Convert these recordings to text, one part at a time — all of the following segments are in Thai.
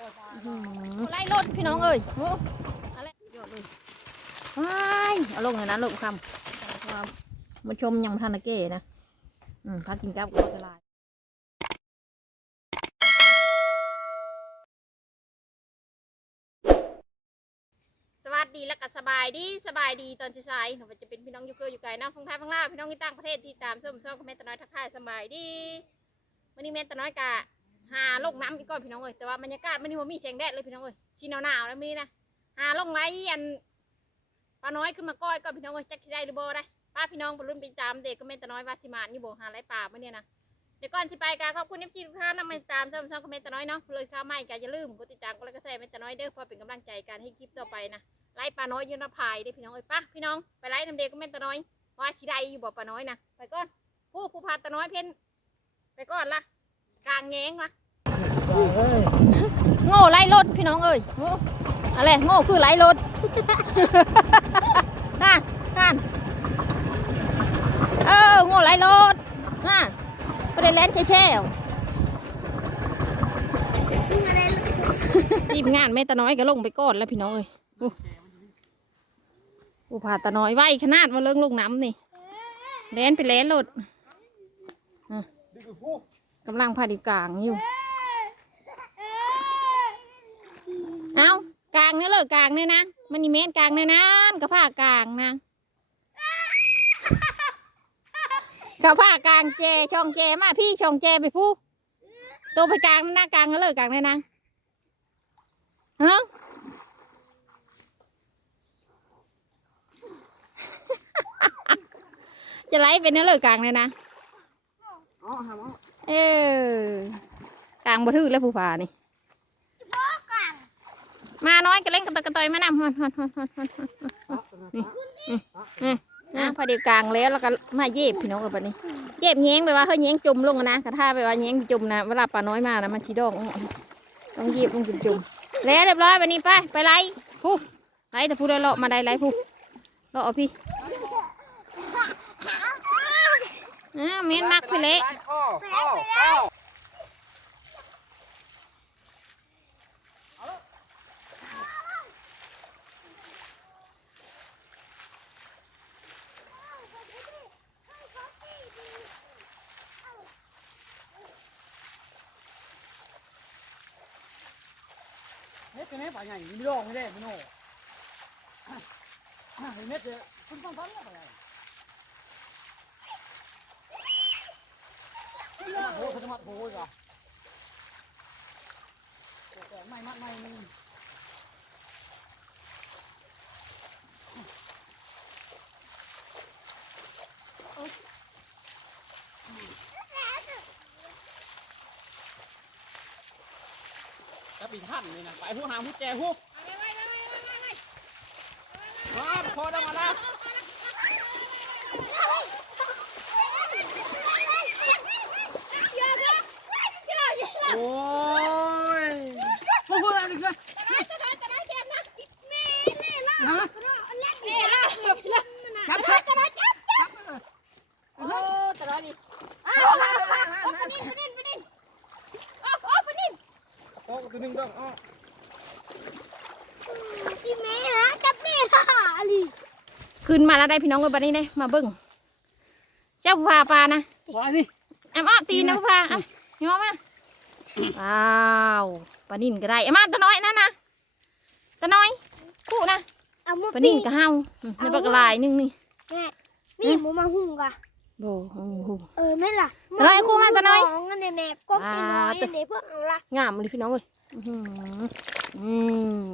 อื้อหือไล่รถพี่น้องเอ้ยโอ้อะไรยอดเลยว้ายเอาลงเลยนะลงคำว่ามาชมยังทันได้เก้นะ อืมพักกินกับก็จะลายสวัสดีและก็สบายดีสบายดีตอนเช้าๆหนูจะเป็นพี่น้องยูเกอร์อยู่ไกลนะฟังไทยฟังลาพี่น้องที่ต่างประเทศที่ตามส้มซ้อกับแม่ตะน้อยทักทายสบายดี วันนี้แม่ตะน้อยกะ หาลงน้ำอีกก่อนพี่น้องเอ้ยแต่ว่าบรรยากาศมันนี่ว่ามีแสงแดดเลยพี่น้องเอ้ยชีหนาวๆแล้วมีนะหาลงไรอันป้าน้อยขึ้นมาก้อยก่อนพี่น้องเอ้ยจักสิได้หรือบ่ได้ป้าพี่น้องบรรลุนไปตามเด็กก็แม่ตะน้อยวาสิมานอยู่บ่หาไรป่าเมื่อเนี่ยนะเดี๋ยวก่อนสิไปกะขอบคุณเอฟซีทุกท่านนะมาติดตามส้มซ้อกับแม่ตะน้อยเนาะเลยข้าวใหม่กะอย่าลืมกดติดตามกดไลค์กดแชร์แม่ตะน้อยเด้อเพื่อเป็นกำลังใจการให้คลิปต่อไปนะไล่ปลาน้อยยืนพายได้พี่น้องเอ้ยปะพี่น้องไปไล่น้ำเด็กก็แม่นตาน้อยว่าสิได้อยู่บ่ปลาน้อยนะไปก่อนผู้ผู้พาตาน้อยเพ่นไปก่อนละ กลางแงงละโง่ไล่รถพี่น้องเอ้ยโง่อะไรโง่คือไล่รถนั่นนั่นเออโง่ไล่รถนั่นประเด็นแลนแช่ๆทีมงานแม่ตาน้อยก็ลงไปก่อนแล้วพี่น้องเอ้ยอู้อู้พาตาน้อยไวขนาดว่าเลิงลงน้ำนี่แล่นไปแล่นรถอะ กำลังพาดีกลางอยู่ เอากลางเนี่ยเลยกลางเนี่ยนะ มันนี่แม่นกลางเนี่ยนะกระผ้ากลางนะกระผ้ากลางแจช่องแจมาพี่ช่องแจไปผู้ตัวไปกลางนั่นนะกลางเนี่ยเลยกลางเนี่ยนะฮะจะไล่เป็นเนื้อเลยกลางเลยนะอ๋อหาหมอ เออกลางบ่ทื่อแล้วผู้ผานี่มาน้อยก็เล่นกับตะกระตอยมานำฮอนฮอนฮอนฮอนฮอนฮอนนะพอดีกลางแล้วแล้วก็มาเย็บพี่น้องกับบัดนี้ เย็บแย้งไปว่าเฮ้ยแย้งจุ่มลงนะกระท่าไปว่าแย้งจุ่มนะเวลาปลาน้อยมานะมันชีดองต้องเย็บลงจุ่มแล้วเรียบร้อยวันนี้ไปไปไล่ผู้ไล่แต่ผู้ได้เลาะมาได้ไล่ผู้เลาะเอาพี่ อ้าวเมียนมักพี่เละข้อข้อข้อเฮ็ดกันไหนป่าใหญ่มีรองไม่ได้พี่โน่เห็นเดเลยคุณต้องทำแล้วป่าใหญ่ โอ้โหจะมาโอ้ะแต่ไม่มัดไม่มึงจะปิ่นท่านเลยนะไปผู้หาผู้แจผู้มาพอได้มาแล้ว โอ้ยพูดอะไรกันฮะจับจับจับโอ้ตลอดดิอ้าวมามามาปนินปนินปนินอ้าวอ้าวปนินโอ้ตัวนึงต้องอ๋อขึ้นมาแล้วได้พี่น้องกันบัดนี้เลยมาเบิ่งเจ้าผู้พาปลานะขอนี่แอมอ้อตีนนะผู้พาอะยอมมา ว้าวปลานิ่นก็ได้เอ็มมาตะน้อยนั่นนะตะน้อยคู่นะเอามาปลานิ่นก็เฮาอืมในปลากระลายหนึงนี่นี่หมูมาหุ่งกะโอ้โหเออไม่ล่ะตะน้อยคู่มาตะน้อยงกันเนี่ยแม่ก็กินน้อยเนี่ยเพื่อเอาละงามเลยพี่น้องเอ้ยอื้อหืออืม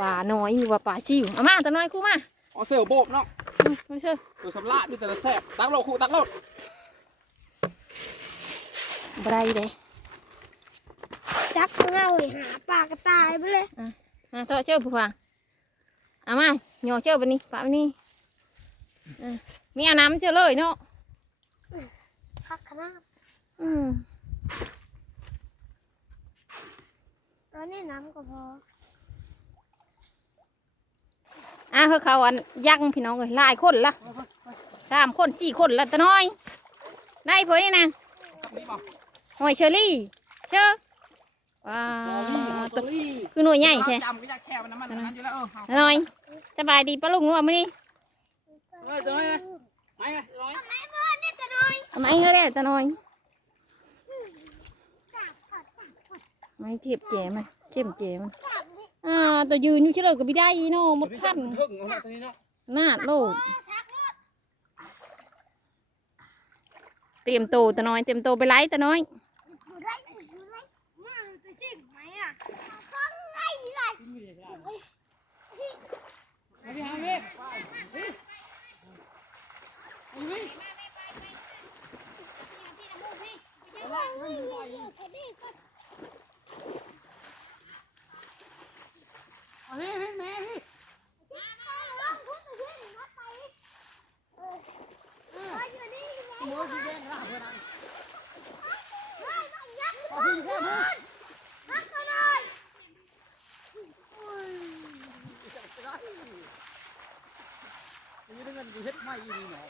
ปลาน้อยหรือว่าปลาชิวเอามาตะน้อยคู่มาอ๋อเสือโบบเนาะอืมไม่เชื่อตัวสำลักมีแต่ละแสบตักโลคู่ตักโลบไรเด้ จักเราหาปลากระต่ายไปเลยมาต่อเชื่อผู้ฟังเอามาหย่อเชื่อบันนี้ปะบันนี้อะมีเอาน้ำเชื่อเลยเนาะคักขนาดอืมตอนนี้น้ำก็พออะเพื่อเขาอันยังพี่น้องเลยหลายคนละสามคนสี่คนละตะน้อย ได้เพื่อนี่นะตักนี้ป่ะหอยเชอรี่เชื่อ ว้าวนี่ตัวคือหน่วยใหญ่แท้จำก็จะแค่มันน้ำมันนั้นอยู่แล้วเออตาน้อยสบายดีปะลุงนัวมื้อนี้เออตัวนี้นะไปไงร้อยเอาไม้เฮาแล้วตาน้อยไม้เทียบแจมันเทียมแจมันอ่าตัวยืนอยู่เฉลยก็บ่ได้เนาะหมดพันทึ่งเอาตัวนี้เนาะนาดโลกเตรียมโตตาน้อยเตรียมโตไปไล่ตาน้อย ไปพี่ฮาพี่พี่ เอาพี่พี่แม่พี่โม่พี่แม่ละเพื่อนเอาพี่แค่พี่นี่นึงกันเฮ็ดไม่ดีเนาะ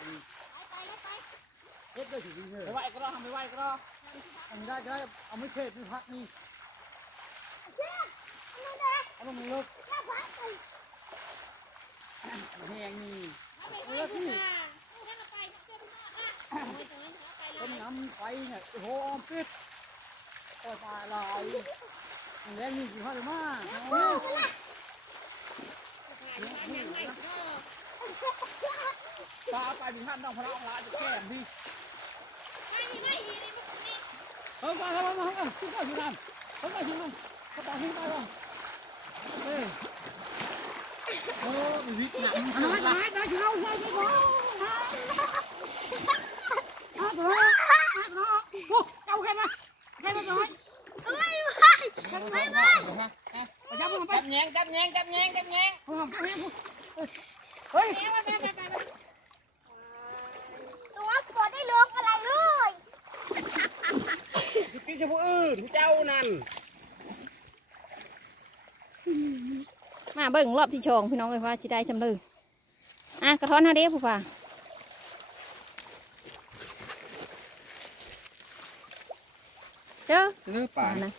เฮ็ดได้ถึงนี่ไปไหวก็รอทำไปไหวก็รอ ทำได้ก็ได้เอาไม่เทศไม่พักนี่เอาลงมือลูกแหงนี่แล้วที่ต้นน้ำไฟเนี่ยโอ้โหอมปิดปล่อยปลาลายแรงนี่กี่ข้าวเลยมากปลาไปถึงท่านต้องพระองค์ละจะแก้มดิ เออมาทำมาทำมาขึ้นไปขึ้นนั่นขึ้นไปขึ้นนั่นกระเป๋าขึ้นไปก่อนเฮ้ยโอ้มีวิกหนังน้อยน้อยน้อยเข้าใช่ไหมน้อยน้อยน้อยโอ้เจ้าแค่นั้นแค่นั้นน้อยจับแยงจับแยงจับแยงจับแยงเฮ้ยตัวกูได้ลง อะไรเลยพี่จะพูดอื่นเจ้านั่นมาเบิ่งรอบที่ชองพี่น้องเอ้ยว่าสิได้ชำเลยอะกระท้อนเฮาเด้ผู้ฝ่าเจ้าเนื้อป่าป่านะ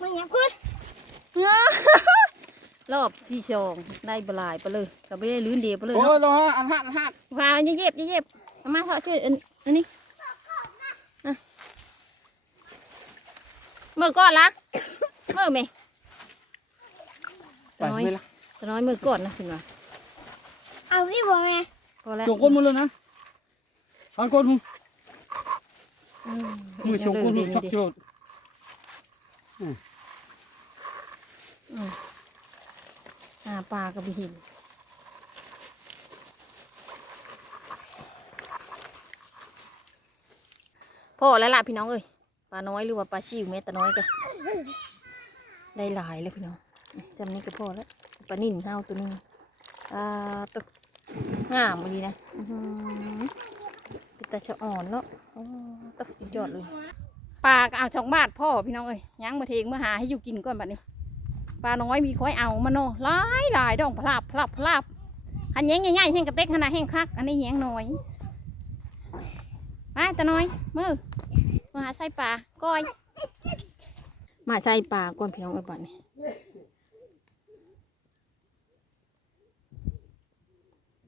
มันยังพูดรอบที่ชองได้บหลายไปเลยก็ไม่ได้ลื้นเดียวไปเลยโอ้เนาะยรออันหัดอันหัดพาเย็บเย็บเอามาเถอะช่วยอันอันนี้อะ มือก่อนละมือไหมไปน้อยไม่ละจะน้อยมือก่อนนะคุณว่าเอาพี่บอกไงพอแล้วจงก้นมือเลยนะฟังก้นหูอืมมือจงก้นหูเดี๋ยวชักเดี๋ยวกิโลหาปลาก็ไปหินพ่อแล้วล่ะพี่น้องเอ้ยป ลาน้อยหรือว่าปลาชิวเม็ดตะน้อยกันได้หลายเลยพี่น้องจำนี้ก็พอแล้วปลานิ่นเท่าตัวนึงอ่าตัวงามดีนะอื้อหือเป็นตาชะอ่อนเนาะตัวยอดเลยปลาเอาช่องบาทพ่อพี่น้องเอ้ยยั้งมาเทงมาหาให้อยู่กินก่อนบัดนี้ปลาน้อยมีค่อยเอามาเนหลายหลายดองพลาบพลาบพลาบขันแยงใหญ่ๆแห้งกระเต็กขนาดแห้งคัก อันนี้แยงน้อยมาตาน้อยมือ มาหาใส่ปลาก้อย มาใส่ปลาก่อนพี่น้องเอ้บัดนี้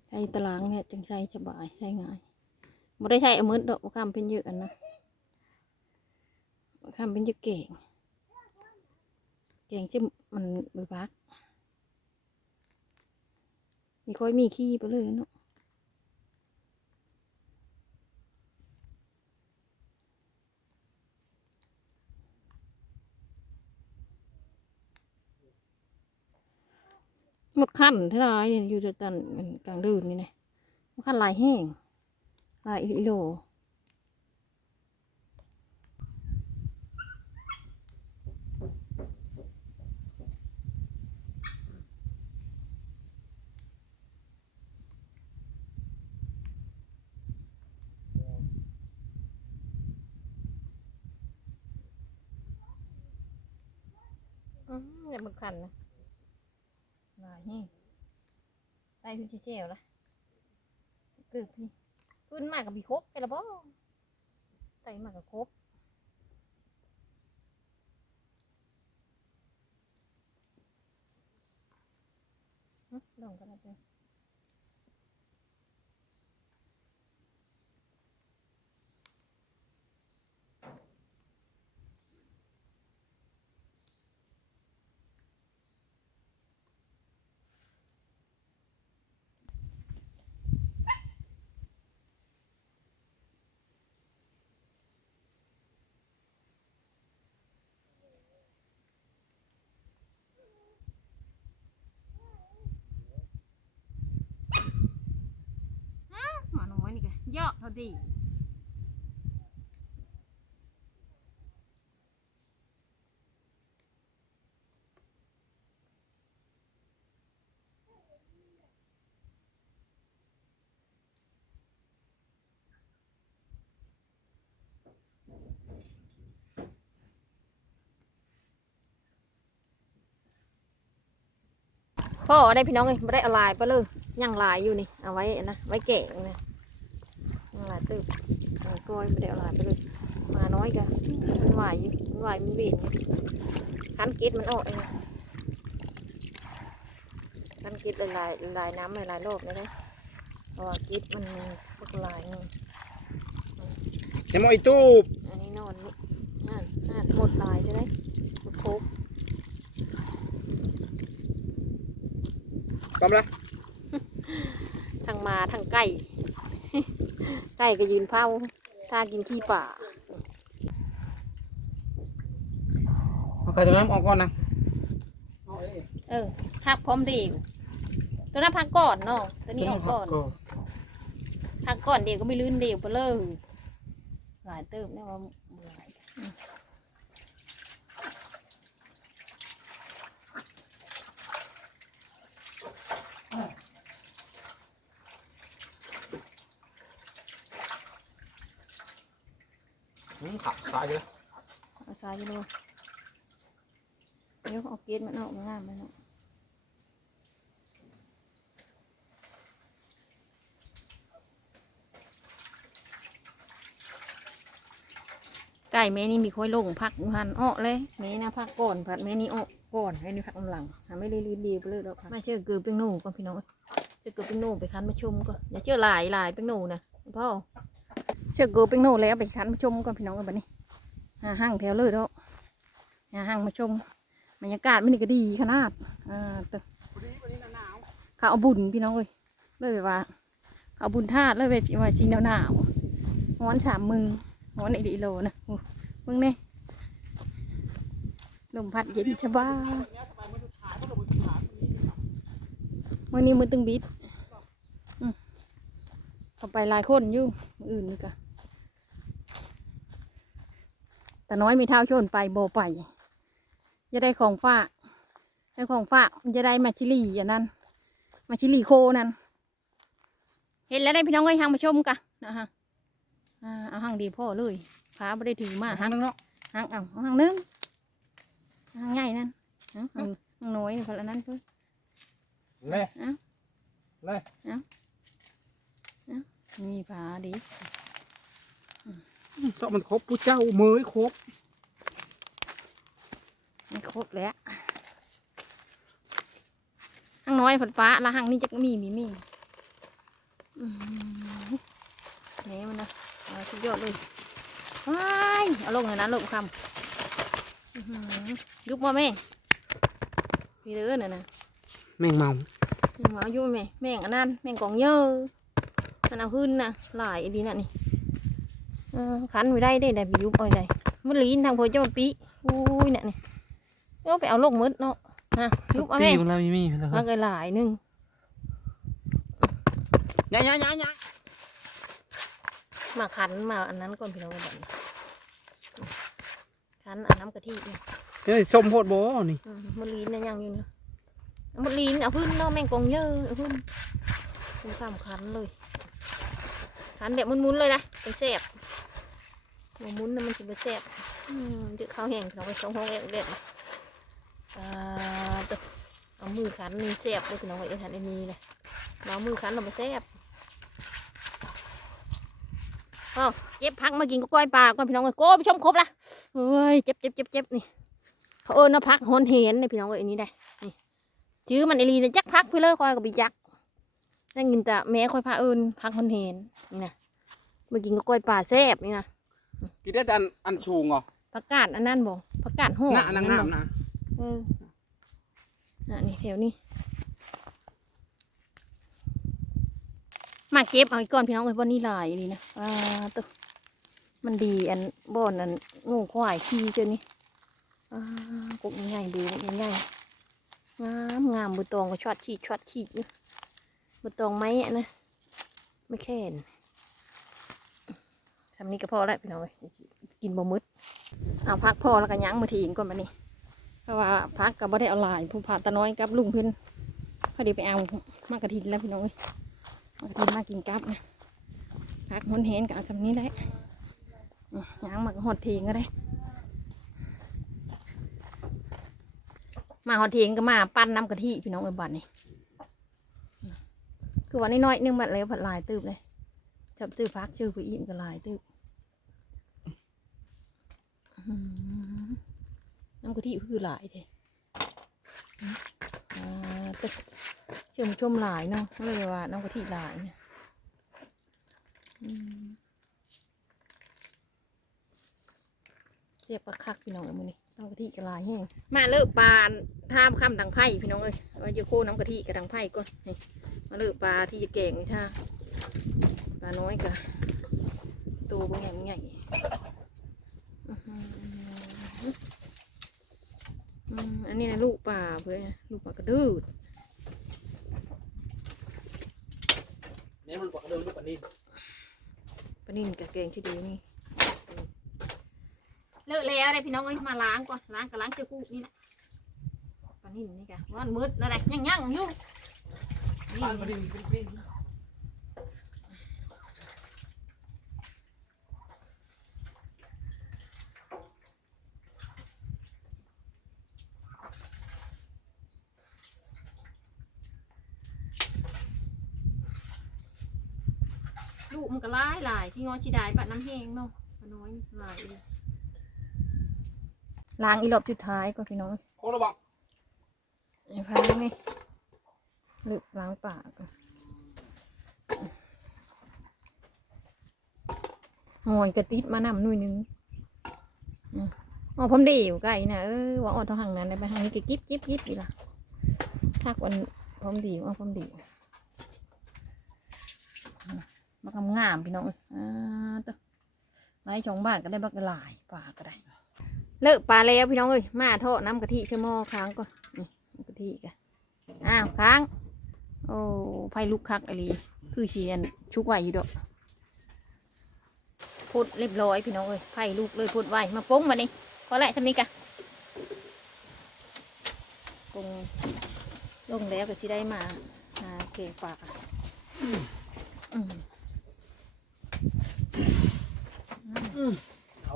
ใส่ตารางเนี่ยจึงใส่สบายใส่ง่ายไม่ได้ใช้เอามือดอกคำเป็นเยอะอันนะคำเป็นเยอะเก่งแกงชิมมันใบพักมีค่อยมีขี้ไปเลยเนาะ หมดขั้นเท่าไรเนี่ยอยู่ด้วยกันกลางดืนนี่นะมขั้นลายแห้งลายอิโลอืมอย่ามันขันนะ นี่ไปคุณเชลละกึกนี่ขึ้นมากกับบีคบแต่ละบ่ใส่มากกับคบลงกันแล้ว เยอะเท่าดีพ่อได้พี่น้องเลยไม่ได้อาลายไปเลยยังลายอยู่นี่ เอาไว้นะ ไว้แกะนะายตึบเอาก้อยไม่ได้เอาลายไปเลยมาน้อยกันมันไหวอยู่มันไหวมันเวียนคันกิดมันออกเองคันกิดลายลายลายน้ำลายลายโลบนี่ได้เพราะว่ากิดมันพวกลายนี่เดี๋ยวมองอีตู้อันนี้นอนนี่อ่านอ่านหมดลายใช่ไหมหมดโคกกำละทั้งมาทั้งไก่ ไก่ก็ยืนเฝ้าถ้ากินขี้ป่าเอาไข่ตัวนั้นออกก่อนนะเออพักพร้อมเดียวตัวนั้นพักก่อนเนาะตัวนี้ออกก่อนพักก่อนเดียวก็ไม่ลื่นเดียวไปเลยหลายเติมเนี่ยว่าหลายอืม อืมขับตายเลย เอาซ้ายไปดูเดี๋ยวเอาเกล็ดมันออกมางามมันเนาะไก่แม่นี่มีค่อยลงพักอยู่หันอ้อเลยแม่นะพักก่อนผัดแม่นี่อ้อก่อนให้นี่พักกำลังหาไม่ได้รีดดีไปเลยดอกค่ะไม่เชื่อเกลือเปียงโน่ก่อนพี่น้องเอ้ยเชื่อเกลือเปียงโน่ไปคั้นมาชมก่อนอย่าเชื่อหลายหลายเปียงโน่นะพ่อเชื่อเกลือเปียงโน่แล้วไปคั้นมาชมก่อนพี่น้องกันบัดนี้ หาห้างแถวเลยดอกหาห้างมาชมบรรยากาศมันนี่ก็ดีขนาดอ่าตึกเขาเอาบุญพี่น้องเอ้ยเลยแบบว่าเขาเอาบุญธาตุเลยแบบว่าจริงหนาวๆร้อนสามมือร้อนไอดีโลนะอู้มึงเนี่ยลมพัดเย็นสบายวันนี้มือตึงบิดอืมเอาไปหลายคนอยู่มื้ออื่นนี่กะ แต่น้อยมีเท้าชนไปโบไป จะได้ของฝากได้ของฝากมันจะได้มาชิลีอย่างนั้น มาชิลีโคนั้น เห็นแล้วได้พี่น้องก็ยังมาชมกันนะฮะอ่าเอาหังดีพ่อเลยพาไม่ได้ถือมามาหัหังนเนาะหังเอาเอาหังหนึงหังใหญ่นั่นเอาหังหังน้อยนี่พอละนั้นเพื่อเล่เอ้าเล่มีผาดี สอบมันครบผู้เจ้าเมยครบไม่ครบแล้วหังน้อยผัดฟ้าละหังนี่จะมีมีมีอื้อหือแหนมันนะเอาสุดยอดเลยว้ายเอาลงเลยนะลงคำอื้อหือยุบมาแม่พี่เด้อน่ะนะแมงเมายังมาอยู่แม่แม่งอันนั้นแม่งกองเยอะมันเอาขึ้นนะหลายดีน่ะนี่เออ ขันไม่ได้ได้แต่ไปยุบเอาได้มันลีนทางพอจะมาปีอุ้ยเนี่ยนี่เอาไปเอาลงมืดเนาะฮะยุบเอาตีแม่มันแล้วมีมีเลยมาเกยหลายหนึงยังยังยังยังมาขันมาอันนั้นก่อนพี่น้องแบบนี้ขันอันน้ำกะทินี่เฮ้ยชมโพดโบนี่อืมมันลีนเนี่ยยังอยู่เนาะมันลีนเอาขึ้นเนาะแม่งกองเยอะเอาขึ้นคุณทำขันเลย ขันแบบมุนๆเลยนะเป็นแสบบ่มุนนะมันจะเป็นแสบอืมเดี๋ยวข้าวแห้งเราไปสองห้องแอกเด็ดอ่าตัวเอามือขันนี่แสบเลยพี่น้องไอ้ทันไอ้นี่เลยเอามือขันเราไปแสบเอ้าเจ็บพักมากินก็กล้อยปลาก่อนพี่น้องเอ้ยโก้ไปชมครบละเฮ้ยเจ็บเจ็บเจ็บเจ็บนี่เขาเอิญนะพักหนเห็นนี่พี่น้องเอ้ยอันนี้ได้นี่ชื่อมันไอรีนะจักพักเพื่อเลิกคอยกับบิจัก นั่งกินแต่แม่คอยพาเอิญพักคนเห็นนี่นะเมื่อกินก็กล้วยป่าแซ่บนี่นะกินได้แต่อันอันชูงเหรอผักกาดอันนั้นบ่ผักกาดโหหน้านังบ่น้ำนะเอออะนี่แถวนี้มาเก็บเอาอีกก่อนพี่น้องเอ้ยบ่นี่หลายดีนะอ่าตัวมันดีอันบ่อนอันงูควายขี้เจอนี่อ่ากบใหญ่ๆดูใหญ่ๆงามงามบุตองก็ชอดขีดชอดขีดอยู่ บตองไม้อะนะไม่แค่นทำนี้ก็พอแล้วพี่น้องเอ้ยกินบ่มืดเอาพักพอแล้วก็ยั้งมาทีก่อนมานี่เพราะว่าพักกับบ่ได้เอาลายผู้ผ่าตาน้อยกับลุงเพิ่นพอดีไปเอามากระถินแล้วพี่น้องเอ้ยมากระถินมากินกับนะพักหนเห็นกับเอาจำนี้ได้ย่างมากหอดเทงก็ได้ มาหอดเทงก็มาปั้นน้ำกะทิพี่น้องเอ้ยบัดนี่ คือวันนี้น้อยๆนึงบัดเลยผัดลายตืบเลยจับซื้อพักชื่อผู้อิ่มก็ลายตืบน้อหือน้ำกะทิคือหลายเท่อ่าแต่เชื่อมชมหลายเนาะก็เลยว่าน้ำกะทิหลายเนี่ยเสียบปลาคักพี่น้องเอ้ยมือนี่ น้ำกะทิก็หลายแห้งมาเลิกปลาท่ามข้ามดังไผ่พี่น้องเอ้ยว่าจะโค้น้ำกะทิกับดังไผ่ก่อนนี่มาเลิกปลาที่จะแกงนี่ท่าปลาน้อยกับตัวบางอย่างใหญ่อื้อหืออืมอันนี้นะลูกป่าเพื่อนนะลูกป่ากระดืดเนี่ยมันกว่าเดิมลูกปนี้ปลานิ่นกับแกงที่ดีนี่ เลิกแล้วได้พี่น้องเอ้ยมาล้างก่อนล้างกับล้างเจ้ากู้นี่แหละปลานิ่นนี่กะว่านมืดแล้วไงยังยังอยู่นี่ปานปนี้เป็นเป็นลูกมันก็หลายลายที่งอชีดายปะน้ำแห้งเนาะน้อยนี่หลายเลย ล้างอีรอบสุดท้ายก่อนพี่น้องโคตรบังไอ้พันนี่หลึกล้างปากก่อนหอยกระติดมานำหน่วยหนึงอืมอ๋อผมดีอยู่ใกล้นะเออว่าเออทางหังนั้นได้ไปทางนี้ก็กิ๊บกิ๊บกิ๊บดีละถ้าวันผมดีว่าผมดีอืมมากำงามพี่น้องเอ้ยอ่าตัวไล่ชองบ้านก็ได้บักหลายปลาก็ได้ เลิกปลาแล้วพี่น้องเอ้ยมาทอดน้ำกะทิใช่หม้อค้างก่อนนี่กะทิกันอ้าวค้าง โอ้ไฟลุกคักอะไรคือเชียนชุกไหวอยู่ดอกพดเรียบร้อยพี่น้องเอ้ยไฟลุกเลยพดไหวมาปรุงมานี่พอล้วทำนี้กะปรุงลงแล้วก็สิได้มาหาเกงปลาอืมอืมา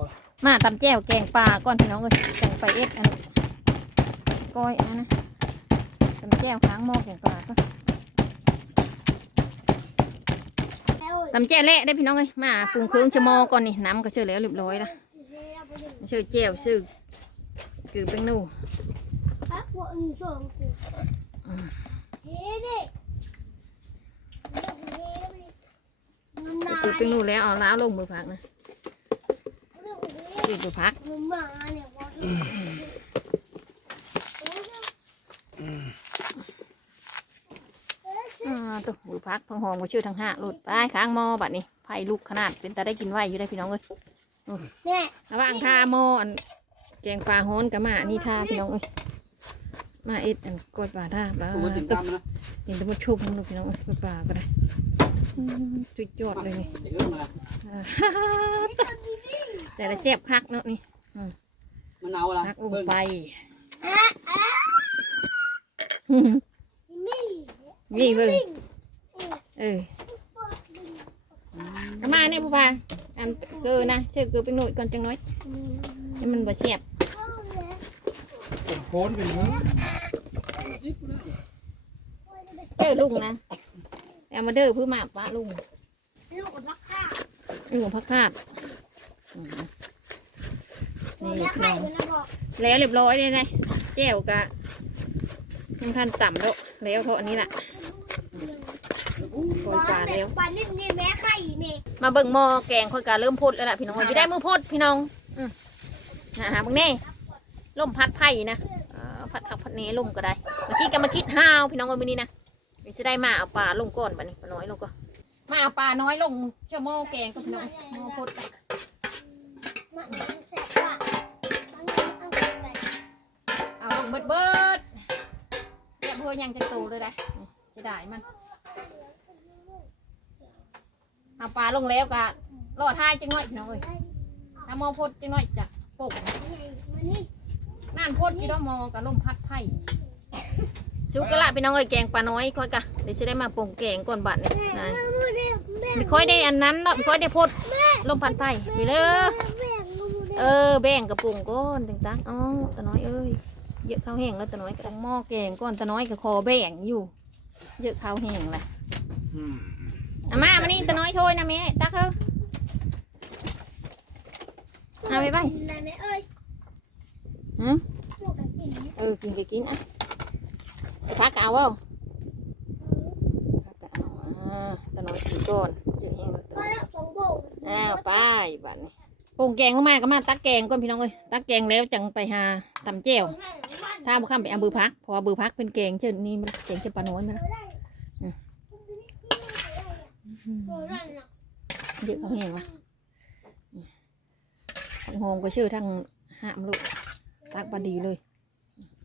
ตำแจ่วแกงปลาก่อนพี่น้องเอ้ยแกงไปเอ็ดอันนี้ก้อยอันนั้นนะตำแจ่วค้างหม้อแกงปลาก่อนตำแจ่วเละได้พี่น้องเอ้ยมาปรุงเครื่องชะมอก่อนนี่น้ำก็เชื่อแล้วเรียบร้อยละเชื่อแจ่วชื่อคือเป็นนูพักหัวหนึ่งสองกูเฮ้เด็กน้ำลาคือยเป็นนูแล้วเอาล้าวลงมือพักนะคือมือพั กมันมาเนี่ยพออ่าตัวมือพักพังหอมก็ชื่อทั้งห้าหลุดไปค้างหม้อบัดนี้ไผ่ลูกขนาดเป็นตาได้กินไหวอยู่ได้พี่น้องเอ้ยแม่ระหว่างท่าหม้ออันแกงปลาฮ้อนกับมานี่ท่าพี่น้องเอ้ยมาเอ็ดอันกล้วยปลาท่าปลาผมมาติดตัวตามมันนะเห็นแตะมุชุบมันลูกพี่น้องเอ้ยกล้วยปลาก็ได้อืมจุดยอดเลยนี่เดี๋ยวมา แต่ละแซ่บคักเนาะนี่มะนาวอะไรคักลงเบิ่งไปนี่นี่เบิ่งเออเอามาเนี่ยผู้พาอันเกลือนะเชื่อเกลือเป็นหน่วยก่อนจังน้อยให้มันบ่แซ่บเป็นโคนเป็นเนื้อเจอลุงนะเอามาเด้อเพื่อมาป้าลุงลูกกับพักข้าลุงพักคาดอืม นี่แล้วพี่ใครน้องมันบอกแล้วเรียบร้อยเลยนะแจ่วกะยังทันต่ำแล้วแล้วเท่าอันนี้แหละโอยปลาแล้วปลานิ่มนี่แม่ไข่แม่มาเบิ่งหม้อแกงค่อยกาเริ่มพดแล้วล่ะพี่น้องพี่ได้มือพดพี่น้องอืมนะฮะมึงแน่ล่มพัดไผ่นะเอ่อพัดทักพัดเนล่มก็ได้เมื่อกี้ก็มาคิดห้าวพี่น้องวันนี้นะเดี๋ยวจะได้มาเอาปลาลงก่อนบัดนี้ปลาน้อยลงก่อนมาเอาปลาน้อยลงเจ้าหม้อแกงก็พี่น้องหม้อพด มันแสบว่ะมันเอาไปไปเอาลงเบิดเบิดอย่าเพื่อยังจะโตเลยได้นี่จะได้มัน เอาปลาลงแล้วก็รอดท้ายจังหน่อยพี่น้องเอ้ยถ้าม้อพดจังหน่อยจะโป่มานี่นั่นพดพี่น้องมอกับลมพัดไผ่ชุกกะละพี่น้องเอ้ยแกงปลาน้อยค่อยกะเดี๋ยวจะได้มาปรุงแกงก่อนบัดนี่นายมูเด้แม่ ไม่ค่อยได้อันนั้นเนาะไม่ค่อยได้พดลมพัดไผ่ไปเลย เด้เออ แบ่งกระปุงก้อนต่างๆอ๋อตาน้อยเอ้ย เยอะข้าวแห้งแล้วตาน้อยก็ต้องหม้อแกงก้อนตาน้อยก็คอแบ่งอยู่ เยอะข้าวแห้งแหละอามามานี่ตาน้อยโทยนะแม่ตักเถอะเอาไปไปกินอะไรแม่เอ้ยหืมลูกก็กินเออ กินก็กินอะไปพักก็เอาเปล่าพักก็เอาอ่าตาน้อยกินก่อนเยอะแห้งแล้วตาพอน้อยแล้วสองโบกอ้าวไปบัดนี้ ปรุงแกงลงมาก็มาตักแกงก่อนพี่น้องเอ้ยตักแกงแล้วจังไปหาตำแจ่วถ้าบุคำไปเอาบือพักพราะว่าบือพักเป็นแกงเช่นนี้มันแกงเช่นปลาน้อยมันเยอะเขาแห้งวะทั้งโฮมก็ชื่อทั้งห้ามลูกตักบาดีเลย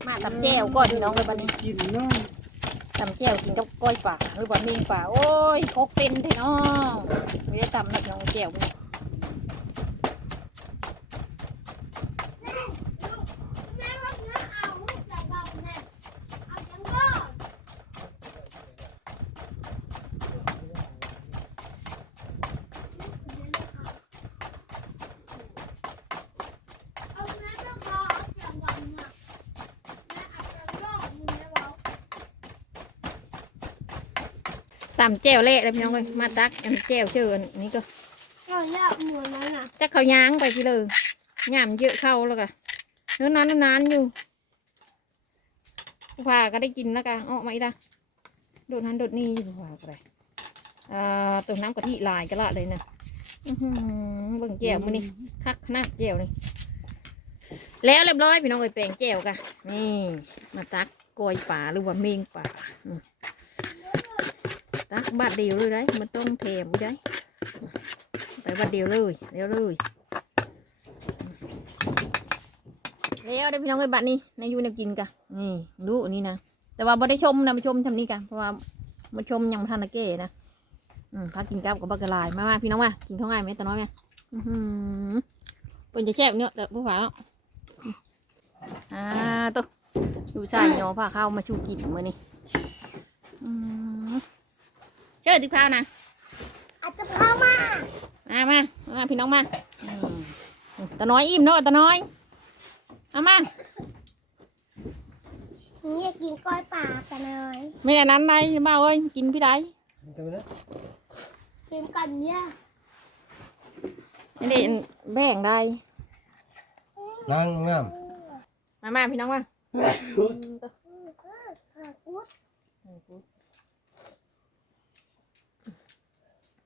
มาตำแจ่วก่อนพี่น้องเลยบัดนี้กินเนาะตำแจ่วกินกับก้อยป่าหรือว่ามียงป่าโอ้ยพกเป็นเถอะเนาะไม่ได้ตำหนะพี่น้องแจ่วเนี่ย แม่ว่าเนื้อเอาลูกจะเบาแน่เอาจังก็เอาแม่ต้องรอจังหวะเนี่ยแม่อาจจะรอมึงนะบอก ตำแจ่วเละเลยพี่น้องเลยมาตักอันแจ่วเชื่ออันนี้ก็เราเลือกหมวดนั้นน่ะจักเขาย้างไปพี่เลยย่ามเยอะเข้าแล้วก็เนื้อนานนานๆอยู่ผู้พาก็ได้กินแล้วกันออกมาอีกละโดดนั้นโดดนี่อยู่ผู้พาก็ได้อ่าตัวน้ำกะทิลายก็ละเลยนะอื้อหือเบิ่งแจ่วมือนี่คักขนาดแจ่วนี่แล้วเรียบร้อยพี่น้องเอ้ยแปลงแจ่วกันนี่ มาตักกอยป่าหรือว่าเมงป่าอืม ตักบาดเดียวเลยได้มันต้องเทมได้ไปบัดเดียวเลยเดียวเลยเดี๋ยวได้พี่น้องไอ้บัดนี้นายยูนกินกะนี่ดูนนี้นะแต่ว่าบ่ได้ชมนะมาชมทำนี้กะเพราะว่ามาชมยังทันได้เก้นะอืมพักกินกับกับบักกะลายมามาพี่น้องมากินข้าวง่ายไหมตาน้อยไหมอือหือเป็นจะแซ่บเนี่ยแต่ผู้ฝาอ่าตัวดูชายยอผ้าเข้าวมาชูกินมือนี่อืม เชื่อติพาวนะอาจจะเข้ามามามามาพี่น้องมาอืมตาน้อยอิ่มเนาะตาน้อย เอามาเนี่ยกินกล้อยปลากันเลยไม่ได้นั้นได้เบาเอ้ยกินพี่ได้จำไว้นะกินกันเนี่ยไม่ได้แบ่งได้นางงามมามาพี่น้องมา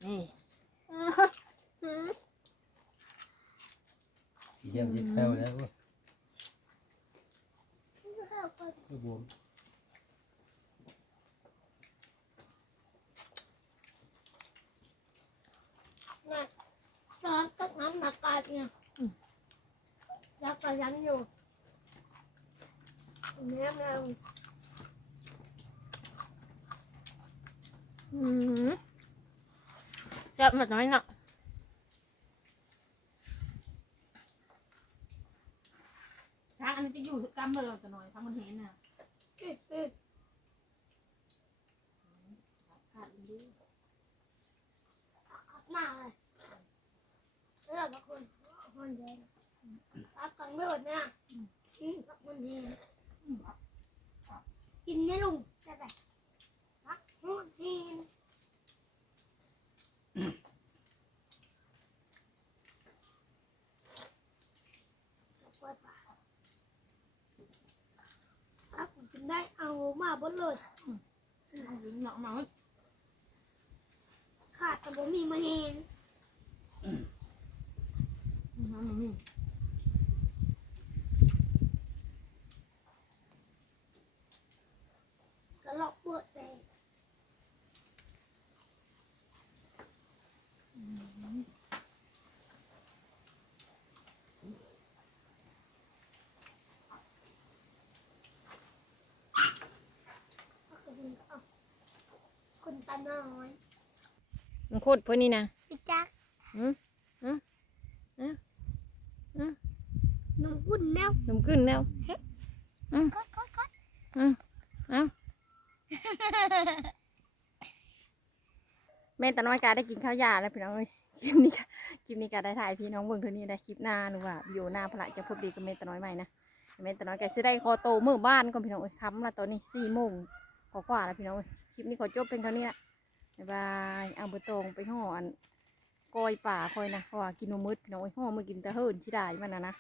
นี่ เยี่ยมจิตแล้วแล้วก็บวม ตอนตักน้ำหนักกายเนี่ยยักษ์ก็ยันอยู่แม่แม่ อืมจะแบบน้อยเนาะทางอันนี้จะอยู่กำเบอร์ตาน้อยทางมันเห็นน่ะปิดปิดขาดดีหน้าเลยเลือกกับคนคนแดงตักกันไม่หมดเนี่ยตักคนแดงกินไม่ลงใช่ไหมตักคนแดงกล้วยป่าตักคนแด ได้ เอามาบดเลยหนักมากขาดแต่บ่มีมาแหงน้ำมันนี่กระลอกเปิดแต่ค นตาน้อยมันโคตรเพื่อนนี่นะพี่จักอืมอืมอืมอืมหนุ่มหุ่นแล้วหนุ่มขึ้นแล้วก็ก็ก็แม่ตาน้อยกาได้กินข้าวยาแล้วพี่น้องเอ้ยคลิปนี้ก็คลิปนี้ก็ได้ถ่ายพี่น้องเบิ่งเท่านี้ได้คลิปหน้าหรือว่าวิดีโอหน้าพระจะพบดีกับแม่ตาน้อยใหม่นะแม่ตาน้อยก็สิได้คอโตมือบ้านก่อนพี่น้องเอ้ยคำละตอนนี้สี่โมงกว่าๆแล้วพี่น้องเอ้ยคลิปนี้ขอจบเพียงเท่านี้ละ บ๊ายบายเอาเบอร์ตรงไปห่ออันกอยป่าคอยนะเพราะว่ากินนมืดพี่น้องเอ้ยห่อมือกินแตะเฮิรนที่ได้มันนะนะ